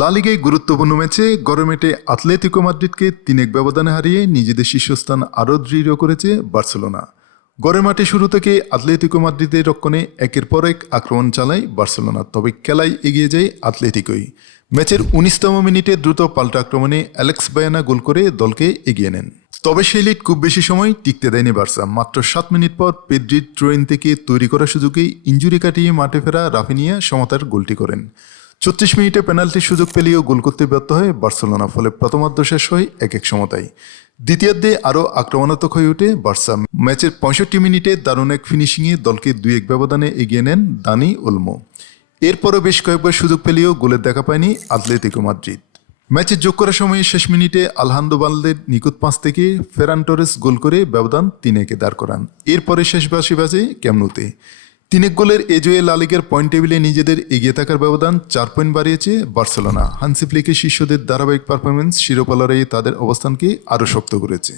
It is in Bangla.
লালিগায় গুরুত্বপূর্ণ ম্যাচে গরমেটে আতলেতিকো মাদ্রিদকে তিন এক ব্যবধানে হারিয়ে নিজেদের শীর্ষস্থান আরও দৃঢ় করেছে বার্সেলোনা। গড়ে মাঠে শুরু থেকে আতলেতিকো মাদ্রিদের রক্ষণে একের পর এক আক্রমণ চালায় বার্সেলোনা, তবে খেলায় এগিয়ে যায় আতলেতিকোই। ম্যাচের উনিশতম মিনিটে দ্রুত পাল্টা আক্রমণে অ্যালেক্স বায়ানা গোল করে দলকে এগিয়ে নেন। তবে সেই লিড খুব বেশি সময় টিকতে দেয়নি বার্সা। মাত্র সাত মিনিট পর পেদ্রির ট্রেন থেকে তৈরি করা সুযোগে ইঞ্জুরি কাটিয়ে মাঠে ফেরা রাফিনিয়া সমতার গোলটি করেন। ছত্রিশ মিনিটে পেনাল্টির সুযোগ পেলেও গোল করতে ব্যর্থ হয় বার্সেলোনা ফলে প্রথমার্ধ শেষ হয় এক এক সমতায়। দ্বিতীয়ার্ধে আরও আক্রমণাত্মক হয়ে ওঠে বার্সা। ম্যাচের পঁয়ষট্টি মিনিটে দারুণ এক ফিনিশিংয়ে দলকে দুই এক ব্যবধানে এগিয়ে নেন দানি ওলমো। এরপরও বেশ কয়েকবার সুযোগ পেলেও গোলের দেখা পায়নি আতলেতিকো মাদ্রিদ। ম্যাচে যোগ করার সময় শেষ মিনিটে আলহান্দো বালদের নিকুত পাঁচ থেকে ফেরান টরেস গোল করে ব্যবধান তিনেকে দাঁড় করান। এরপরে শেষ বাসি বাজে ক্যামনুতে। তিনেক গোলের এজয়ে লালিগের পয়েন্ট টেবিলে নিজেদের এগিয়ে থাকার ব্যবধান চার পয়েন্ট বাড়িয়েছে বার্সেলোনা। হানসি ফ্লিকের শিষ্যদের ধারাবাহিক পারফরমেন্স শিরোপা লড়াইয়ে তাদের অবস্থানকে আরও শক্ত করেছে।